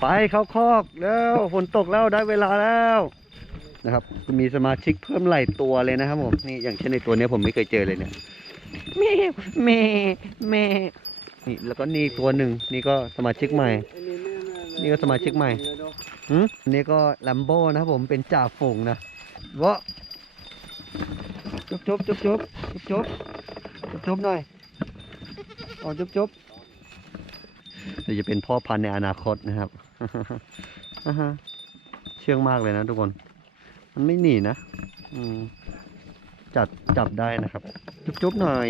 ไปเข้าคอกแล้วฝนตกแล้วได้เวลาแล้วนะครับมีสมาชิกเพิ่มหลายตัวเลยนะครับผมนี่อย่างเช่นในตัวนี้ผมไม่เคยเจอเลยเนี่ยเมเมเมนี่แล้วก็นี่ตัวหนึ่งนี่ก็สมาชิกใหม่ นี่ก็สมาชิกใหม่หืมนี่ก็ลัมโบนะครับผมเป็นจ่าฝูงนะวะจบจบจบจบจบจบจบหน่อยอ๋อจบจบ ดี๋ยวจะเป็นพ่อพันธุ์ในอนาคตนะครับเชื่องมากเลยนะทุกคน มันไม่หนีนะจับจับได้นะครับ จุ๊บจุบหน่อย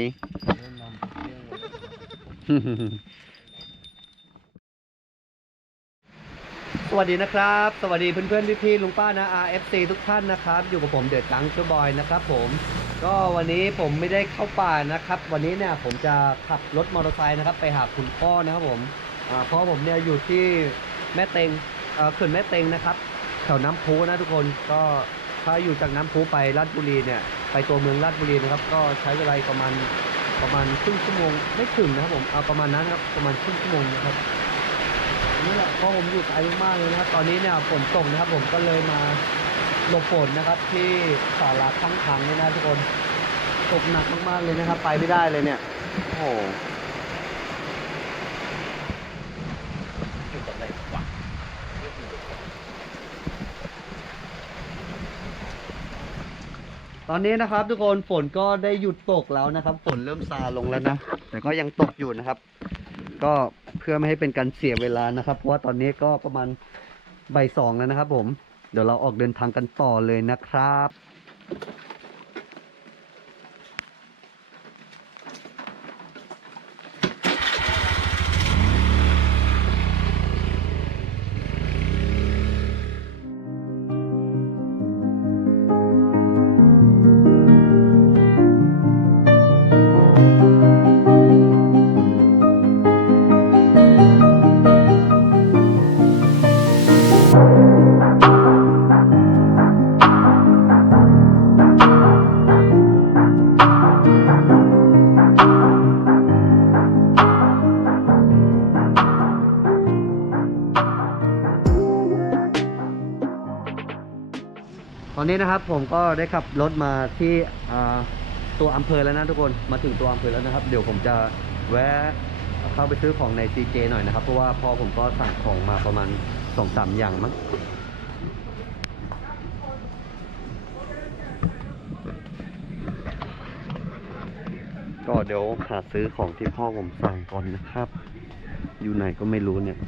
สวัสดีนะครับ สวัสดีเพื่อนๆพี่ๆลุงป้านะ RFC ทุกท่านนะครับ อยู่กับผมเดือดจังชูบอยนะครับผมก็วันนี้ผมไม่ได้เข้าป่านะครับ วันนี้เนี่ยผมจะขับรถมอเตอร์ไซค์นะครับ ไปหาคุณพ่อนะครับผม อ่าพ่อผมเนี่ยอยู่ที่แม่เต็งเอ่อเขื่อนแม่เต็งนะครับแถวน้ำพุนะทุกคนก็ถ้าอยู่จากน้ำพุไปราชบุรีเนี่ย ไปตัวเมืองราชบุรีนะครับ ก็ใช้เวลาประมาณประมาณครึ่งชั่วโมงไม่ถึงนะครับผมเอาประมาณนั้นครับประมาณครึ่งชั่วโมงนะครับนี่แหละเพราะผมอยู่ไกลมากเลยนะครับตอนนี้เนี่ยฝนตกนะครับ ผมก็เลยมาหลบฝนนะครับ ที่ศาลาข้างทางนี่นะทุกคนตกหนักมากๆเลยนะครับ ไปไม่ได้เลยเนี่ยโอ้โห ตอนนี้นะครับ ทุกคนฝนก็ได้หยุดตกแล้วนะครับ ฝนเริ่มซาลงแล้วนะ แต่ก็ยังตกอยู่นะครับ ก็เพื่อไม่ให้เป็นการเสียเวลานะครับ เพราะว่าตอนนี้ก็ประมาณใบสองแล้วนะครับ ผม เดี๋ยวเราออกเดินทางกันต่อเลยนะครับ นนี้นะครับผมก็ได้ขับรถมาที่ตัวอำเภอแล้วนะทุกคนมาถึงตัวอำเภอแล้วนะครับ เดี๋ยวผมจะแวะเข้าไปซื้อของใน CJ หน่อยนะครับ เพราะว่าพ่อผมก็สั่งของมาประมาณสองสามอย่างมั้งก็เดี๋ยวหาซื้อของที่พ่อผมสั่งก่อนนะครับ อยู่ไหนก็ไม่รู้เนี่ย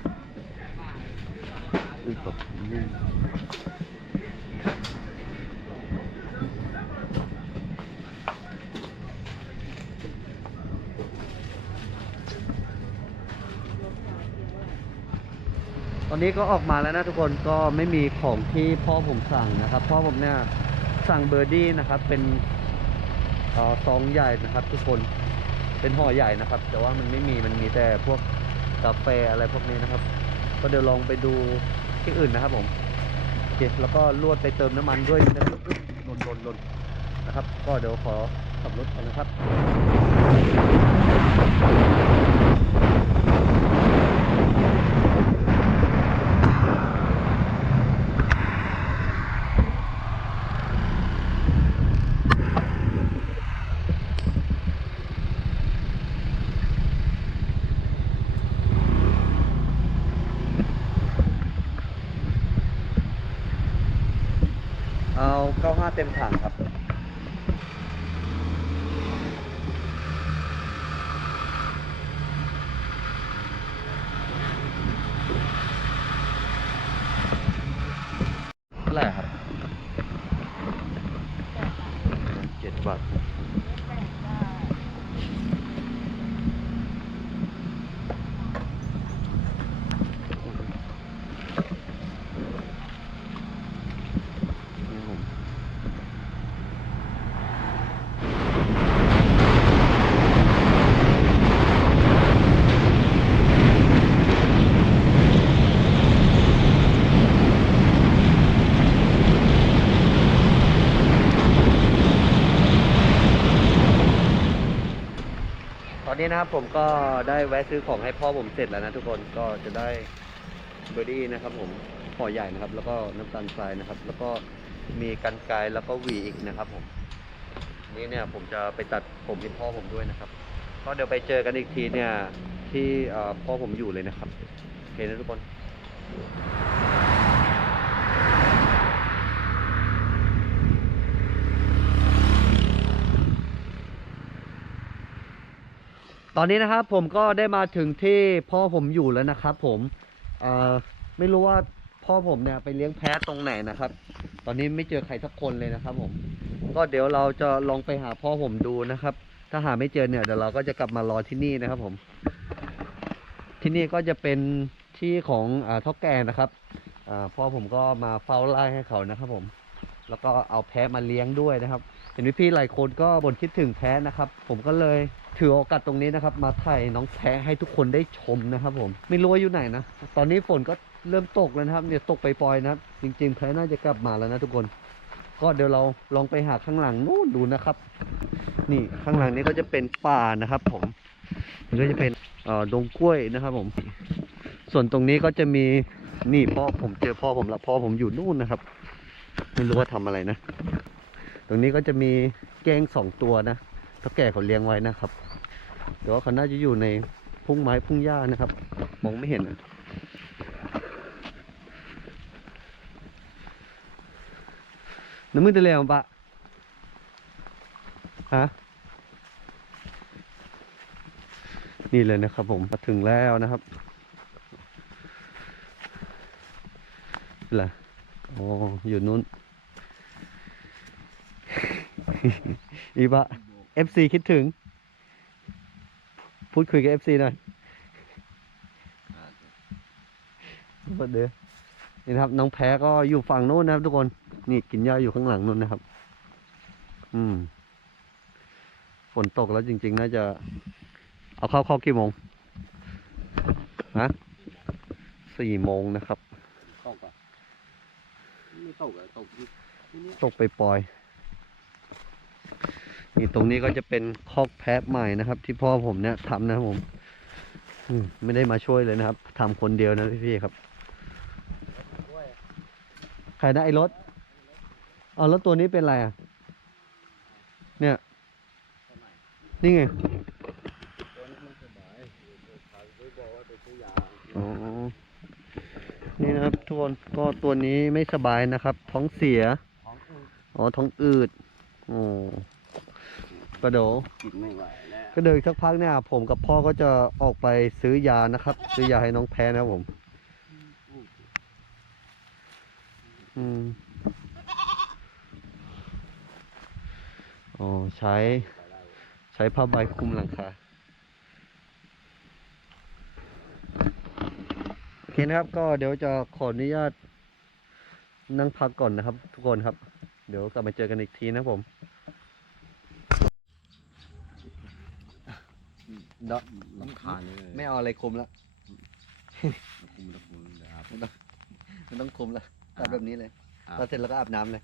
อุ๊ยตกนี่ตอนนี้ก็ออกมาแล้วนะทุกคนก็ไม่มีของที่พ่อผมสั่งนะครับพ่อผมเนี่ยสั่งเบอร์ดี้นะครับ เป็นเอ่อซองใหญ่นะครับ ทุกคนเป็นห่อใหญ่นะครับ แต่ว่ามันไม่มีมันมีแต่พวกกาแฟอะไรพวกนี้นะครับ ก็เดี๋ยวลองไปดูที่อื่นนะครับผมโอเคแล้วก็ลวดไปเติมน้ำมันด้วยนะครับหล่นหล่นลนนะครับ ก็เดี๋ยวขอขับรถก่อนนะครับ เอาาเต็มถังครับ เท่าไหร่ครับเจ็ดบาทนี่ผมตอ นะครับผมก็ได้แวะซื้อของให้พ่อผมเสร็จแล้วนะทุกคนก็จะได้เบอร์ดี้นะครับผมห่อใหญ่นะครับ แล้วก็น้ำตาลทรายนะครับ แล้วก็มีกันไกแล้วก็หวีอีกนะครับผมนี่เนี่ยผมจะไปตัดผมให้พ่อผมด้วยนะครับ ก็เดี๋ยวไปเจอกันอีกทีเนี่ยที่พ่อผมอยู่เลยนะครับโอเคนะทุกคน ตอนนี้นะครับผมก็ได้มาถึงที่พ่อผมอยู่แล้วนะครับผมเอ่อไม่รู้ว่าพ่อผมเนี่ยไปเลี้ยงแพะตรงไหนนะครับ ตอนนี้ไม่เจอใครสักคนเลยนะครับผม ก็เดี๋ยวเราจะลองไปหาพ่อผมดูนะครับ ถ้าหาไม่เจอเนี่ยเดี๋ยวเราก็จะกลับมารอที่นี่นะครับผม ที่นี่ก็จะเป็นที่ของอาท่าแก่นะครับอาพ่อผมก็มาเฝ้าไร่ให้เขานะครับ ผม แล้วก็เอาแพะมาเลี้ยงด้วยนะครับ เห็นพี่ๆหลายคนก็บ่นคิดถึงแพะนะครับ ผมก็เลย ถือโอกาสตรงนี้นะครับ มาถ่ายน้องแพะให้ทุกคนได้ชมนะครับผม ไม่รู้ว่าอยู่ไหนนะ ตอนนี้ฝนก็เริ่มตกแล้วนะครับ เนี่ยตกไปปล่อยนะ จริง ๆ แพะน่าจะกลับมาแล้วนะทุกคน ก็เดี๋ยวเราลองไปหาข้างหลังนู่นดูนะครับ นี่ข้างหลังนี้ก็จะเป็นป่านะครับ ผมมันก็จะเป็นเอ่อดงกล้วยนะครับผม ส่วนตรงนี้ก็จะมีนี่พ่อผมเจอพ่อผมละพ่อผมอยู่นู่นนะครับ ไม่รู้ว่าทำอะไรนะ ตรงนี้ก็จะมีแกงสองตัวนะถ้าแก่เขาเลี้ยงไว้นะครับ เดี๋ยวว่าเขาน่าจะอยู่ในพุ่งไม้พุ่งหญ้านะครับ มองไม่เห็นอะน้ำมือตะเลวปะฮะนี่เลยนะครับผมมาถึงแล้วนะครับล่ะโอ้อยู่นู้นอีบะ FC คิดถึง พูดคุยกับ FC หน่อยสวัสดีนี่นะครับ น้องแพ้ก็อยู่ฝั่งโน้นนะครับทุกคน นี่กินหญ้าอยู่ข้างหลังนู้นนะครับ อืม ฝนตกแล้วจริง ๆ น่าจะ เอาเข้าเข้ากี่โมงฮะสี่โมงนะครับ ตกอะไม่ตกอะตกที่ที่เนี้ยตกไปปล่อยๆ นี่ตรงนี้ก็จะเป็นคอกแพะใหม่นะครับ ที่พ่อผมเนี่ยทำนะครับผมอืมไม่ได้มาช่วยเลยนะครับทำคนเดียวนะพี่ๆครับใครนะไอ้รถเอาแล้วตัวนี้เป็นอะไรอะ เนี่ยนี่ไงตัวนี้มันสบายขายไปบอกว่าเป็นตัวยาอ๋อนี่นะครับทุกคนก็ตัวนี้ไม่สบายนะครับ ท้องเสียของอืดอ๋อ ท้องอืด โอ้ ก็เดี๋ยวกินไม่ไหวแล้วก็เดินอีกสักพักเนี่ยผมกับพ่อก็จะออกไปซื้อยานะครับ ซื้อยาให้น้องแพ้นะครับผม อืมอ๋อใช้ ใช้ผ้าใบคลุมหลังคาโอเคนะครับ ก็เดี๋ยวจะขออนุญาตนั่งพักก่อนนะครับ ทุกคนครับ เดี๋ยวกลับมาเจอกันอีกทีนะครับผม เดาะลำคาญเลยไม่เอาอะไรคลุมแล้วตะคุมตะคุมเดี๋ยวครับไม่ต้องคลุมแล้วตัดแบบนี้เลยอ่าตัดเสร็จแล้วก็อาบน้ำเลย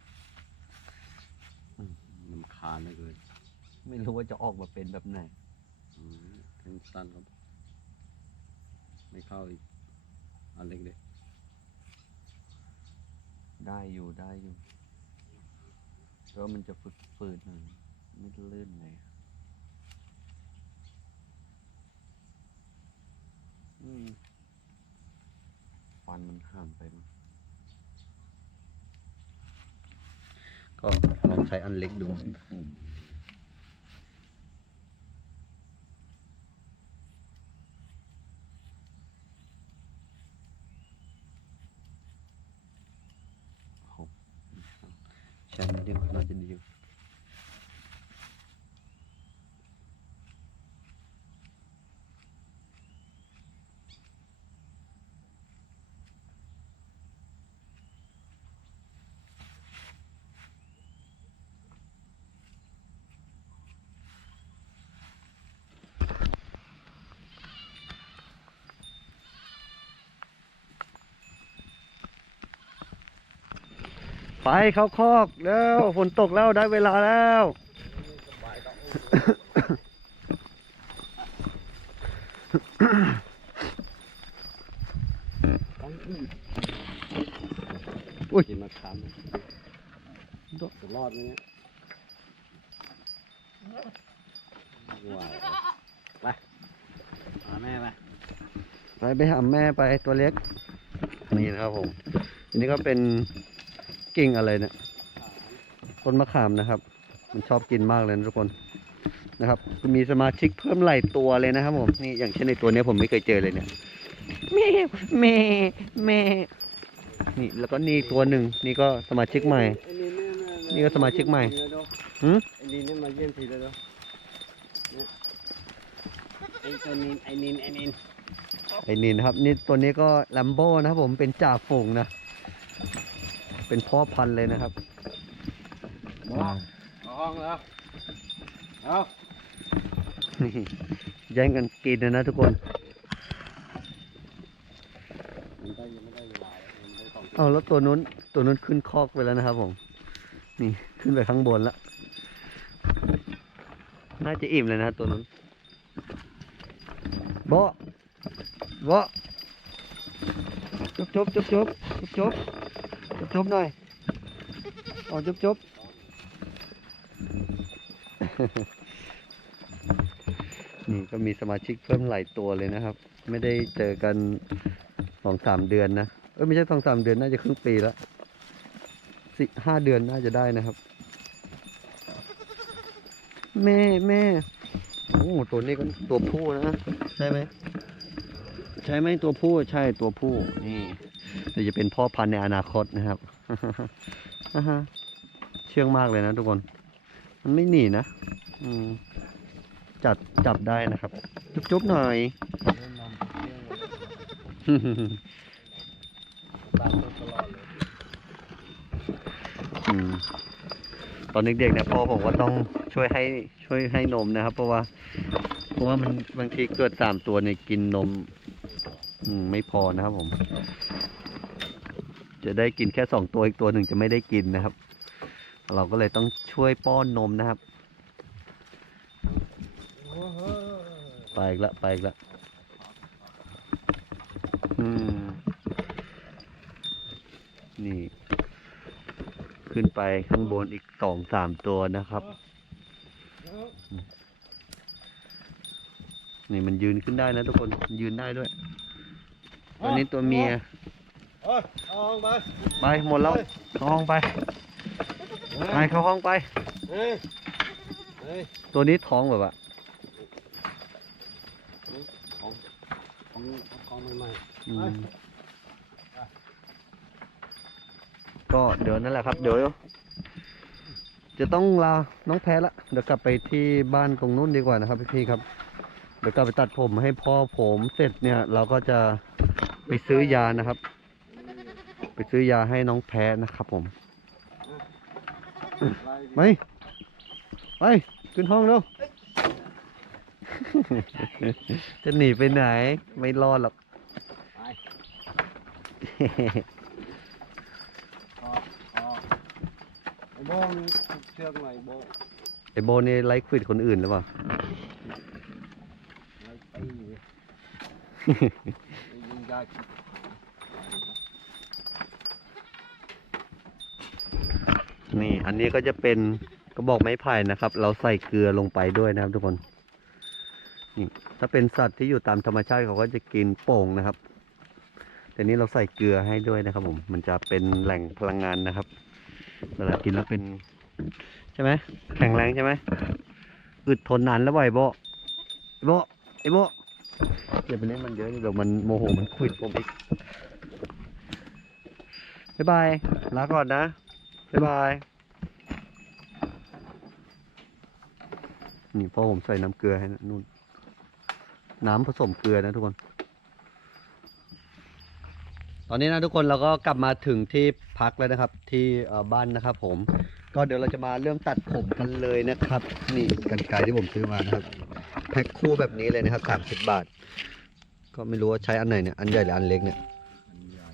ลำคาญเหลยเกินไม่รู้ว่าจะออกมาเป็นแบบไหนอืมแข้งสั้นครับ ไม่เข้าอีกอันเล็กเลยได้อยู่ได้อยู่แต่ว่ามันจะฝืดฝืดๆหน่อยไม่ลื่นเลยอืม ฟันมันห่างไปมั้งก็ลองใช้อันเล็กดู ใช่มันเดียวน่าจะดีอยู่ ไปเข้าคอกแล้วฝนตกแล้วได้เวลาแล้วของอืดอุ้ยกินมะขามจะรอดไหมเนี่ยว้าวไปหาแม่ไปไปไปหาแม่ไปตัวเล็กนี่นะครับผมอันนี้ก็เป็น กิ่งอะไรเนี่ยต้นมะขามนะครับ มันชอบกินมากเลยนะทุกคนนะครับมีสมาชิกเพิ่มหลายตัวเลยนะครับผมนี่อย่างเช่นในตัวเนี้ยผมไม่เคยเจอเลยเนี่ยแม่แม่แม่นี่แล้วก็นี่ตัวหนึ่งนี่ก็สมาชิกใหม่ไอ้นี่เนี่ยนี่ก็สมาชิกใหม่หืมไอ้นี่เนี่ยมาเยี่ยมทีแล้วเนาะเนี่ยไอ้ตัวนินไอ้นินไอ้นินไอ้นี่นะครับ นี่ตัวนี้ก็ลัมโบ้นะครับผมเป็นจ่าฝูงนะ เป็นพ่อพันธุ์เลยนะครับเอาห้องแล้วเอานี่แย่งกันกินนะนะทุกคนมันได้ยังไม่ได้เวลาแล้วมันได้ของเอาแล้วตัวนู้นตัวนู้นขึ้นคอกไปแล้วนะครับผมนี่ขึ้นไปข้างบนแล้วน่าจะอิ่มเลยนะตัวนู้นโบะโบะจุบจุบจุบจุบจุบ จุบจุบหน่อยเอาจุบจุบนี่ก็มีสมาชิกเพิ่มหลายตัวเลยนะครับ ไม่ได้เจอกันสองสามเดือนนะ เอ้ยไม่ใช่สองสามเดือนน่าจะครึ่งปีแล้วสิห้าเดือนน่าจะได้นะครับ แม่แม่โอ้ตัวนี้ก็ตัวผู้นะ ใช่ไหมใช่ไหมตัวผู้ใช่ตัวผู้นี่ ดี๋ยวจะเป็นพ่อพันธุ์ในอนาคตนะครับเชื่องมากเลยนะทุกคน มันไม่หนีนะจับจับได้นะครับ จุ๊บจุ๊บหน่อยตอดเลยอืมตอนเด็กๆเนี่ยพ่อผมก็ต้องช่วยให้ช่วยให้นมนะครับ เพราะว่า เพราะว่ามันบางทีเกิดสามตัวเนี่ยกินนม อืมไม่พอนะครับผม จะได้กินแค่สองตัวอีกตัวหนึ่งจะไม่ได้กินนะครับ เราก็เลยต้องช่วยป้อนนมนะครับ ไปอีกละไปอีกละนี่ ขึ้นไปข้างบนอีกสองสามตัวนะครับ นี่มันยืนขึ้นได้นะทุกคนมันยืนได้ด้วย ตัวนี้ตัวเมีย เอ้ยเอาห้องไปไปหมดแล้วเข้าห้องไปไปเข้าห้องไป เฮ้ยเฮ้ยตัวนี้ท้องแบบว่าของของของใหม่อืมก็เดี๋ยวนั่นแหละครับ เดี๋ยวจะต้องลาน้องแพ้ละเดี๋ยวกลับไปที่บ้านตรงนู้นดีกว่านะครับพี่ๆครับ เดี๋ยวกลับไปตัดผมให้พ่อผมเสร็จเนี่ย เราก็จะไปซื้อยานะครับ ไปซื้อยาให้น้องแพ้นะครับผมๆไล่ดิไปไปขึ้นห้องเร็วจะหนีไปไหน ไม่รอดหรอกไปพอพอไอ้โบ้งเชือกหน่อยโบ้งไอโบนี่ไล่ควิดคนอื่นหรือเปล่าไล่ตีเลยไอ้ยิงยาคิด นี่อันนี้ก็จะเป็นกระบอกไม้ไผ่นะครับ เราใส่เกลือลงไปด้วยนะครับ ทุกคนนี่ถ้าเป็นสัตว์ที่อยู่ตามธรรมชาติเขาก็จะกินโป่งนะครับ แต่นี้เราใส่เกลือให้ด้วยนะครับ ผม มันจะเป็นแหล่งพลังงานนะครับเวลากินแล้วเป็นใช่ไหมแข็งแรงใช่ไหมอึดทนนานแล้วบ่อยบไอโบไอโบอย่าไปเล่นมันเยอะเดี๋ยวมันโมโหมันควิดผมอีกบ๊ายบายลาก่อนนะ บ๊ายบาย นี่พ่อผมใส่น้ำเกลือให้นะนู่น น้ำผสมเกลือนะทุกคน ตอนนี้นะทุกคนเราก็กลับมาถึงที่พักแล้วนะครับ ที่บ้านนะครับ ผม ก็เดี๋ยวเราจะมาเริ่มตัดผมกันเลยนะครับ นี่กันไกรที่ผมซื้อมานะครับแพ็คคู่แบบนี้เลยนะครับสามสิบบาท ก็ไม่รู้ว่าใช้อันไหนเนี่ย อันใหญ่หรืออันเล็กเนี่ยอันใหญ่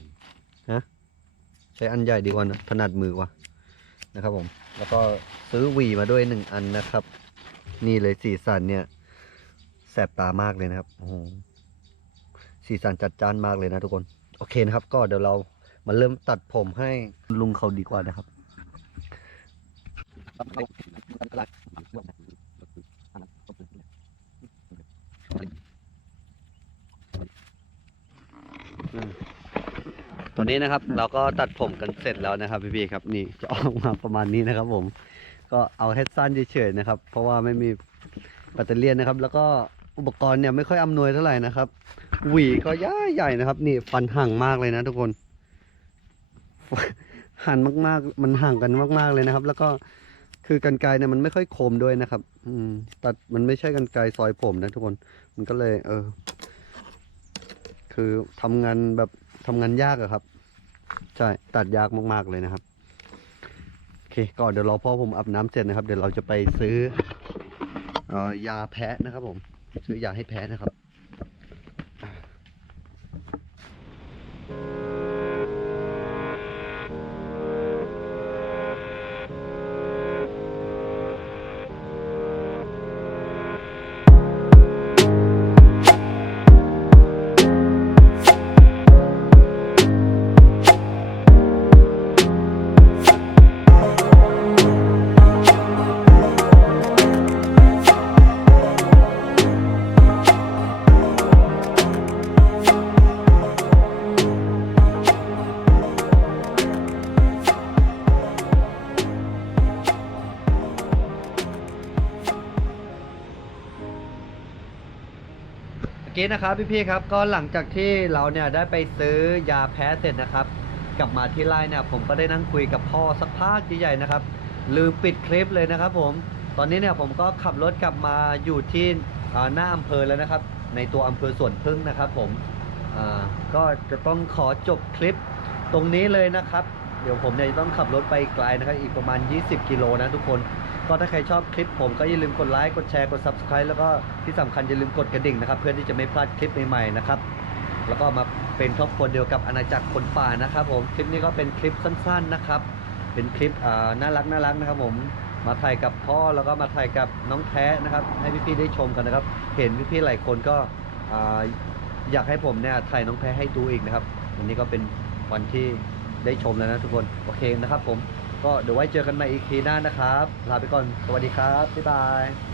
ใช้อันใหญ่ดีกว่านะ ถนัดมือกว่า นะครับผม แล้วก็ซื้อหวีมาด้วยหนึ่งอันนะครับ นี่เลยสีสันเนี่ยแสบตามากเลยนะครับโอ้โหสีสันจัดจ้านมากเลยนะทุกคน โอเคนะครับ ก็เดี๋ยวเรามาเริ่มตัดผมให้ลุงเขาดีกว่านะครับ ตอนนี้นะครับ เราก็ตัดผมกันเสร็จแล้วนะครับพี่ๆครับนี่จะออกมาประมาณนี้นะครับ ผม ก็เอาเฮดสั้นเฉยๆนะครับ เพราะว่าไม่มีแบตเตอรี่นะครับ แล้วก็อุปกรณ์เนี่ยไม่ค่อยอำนวยเท่าไหร่นะครับ หวีก็ย่าใหญ่นะครับ นี่ฟันห่างมากเลยนะทุกคนหันมากๆ มันห่างกันมากๆเลยนะครับ แล้วก็คือกันไกเนี่ยมันไม่ค่อยคมด้วยนะครับ อืมตัดมันไม่ใช่กันไกซอยผมนะทุกคน มันก็เลย เออ คือทำงานแบบ ทำงานยากอะครับ ใช่ตัดยากมากๆเลยนะครับโอเคก็เดี๋ยวรอพ่อผมอาบน้ำเสร็จนะครับ เดี๋ยวเราจะไปซื้อออยาแพ้นะครับ ผม ซื้อยาให้แพ้นะครับ กี้นะครับพี่ๆครับก็หลังจากที่เราเนี่ยได้ไปซื้อยาแพ้เสร็จนะครับ กลับมาที่ไร่เนี่ยผมก็ได้นั่งคุยกับพ่อสักพักใหญ่ๆนะครับลืมปิดคลิปเลยนะครับ ผมตอนนี้เนี่ยผมก็ขับรถกลับมาอยู่ที่หน้าอำเภอแล้วนะครับ ในตัวอำเภอสวนพึ่งนะครับ ผมก็จะต้องขอจบคลิปตรงนี้เลยนะครับ เดี๋ยวผมเนี่ยจะต้องขับรถไปไกลนะครับ อีกประมาณ 20 กิโลนะทุกคน ก็ถ้าใครชอบคลิปผมก็อย่าลืมกดไลค์กดแชร์กด Subscribe แล้วก็ที่สำคัญอย่าลืมกดกระดิ่งนะครับ เพื่อที่จะไม่พลาดคลิปใหม่ๆนะครับแล้วก็มาเป็นครอบครัวเดียวกับอาณาจักรคนป่านะครับผมคลิปนี้ก็เป็นคลิปสั้นๆนะครับ เป็นคลิปน่ารักน่ารักนะครับผมมาถ่ายกับพ่อแล้วก็มาถ่ายกับน้องแท้นะครับ ให้พี่ๆได้ชมกันนะครับ เห็นพี่ๆหลายคนก็อ่าอยากให้ผมเนี่ยถ่ายน้องแพ้ให้ดูอีกนะครับวันนี้ก็เป็นวันที่ได้ชมแล้วนะทุกคนโอเคนะครับผม ก็เดี๋ยวไว้เจอกันใหม่อีกทีหน้านะครับ ลาไปก่อน สวัสดีครับ บ๊ายบาย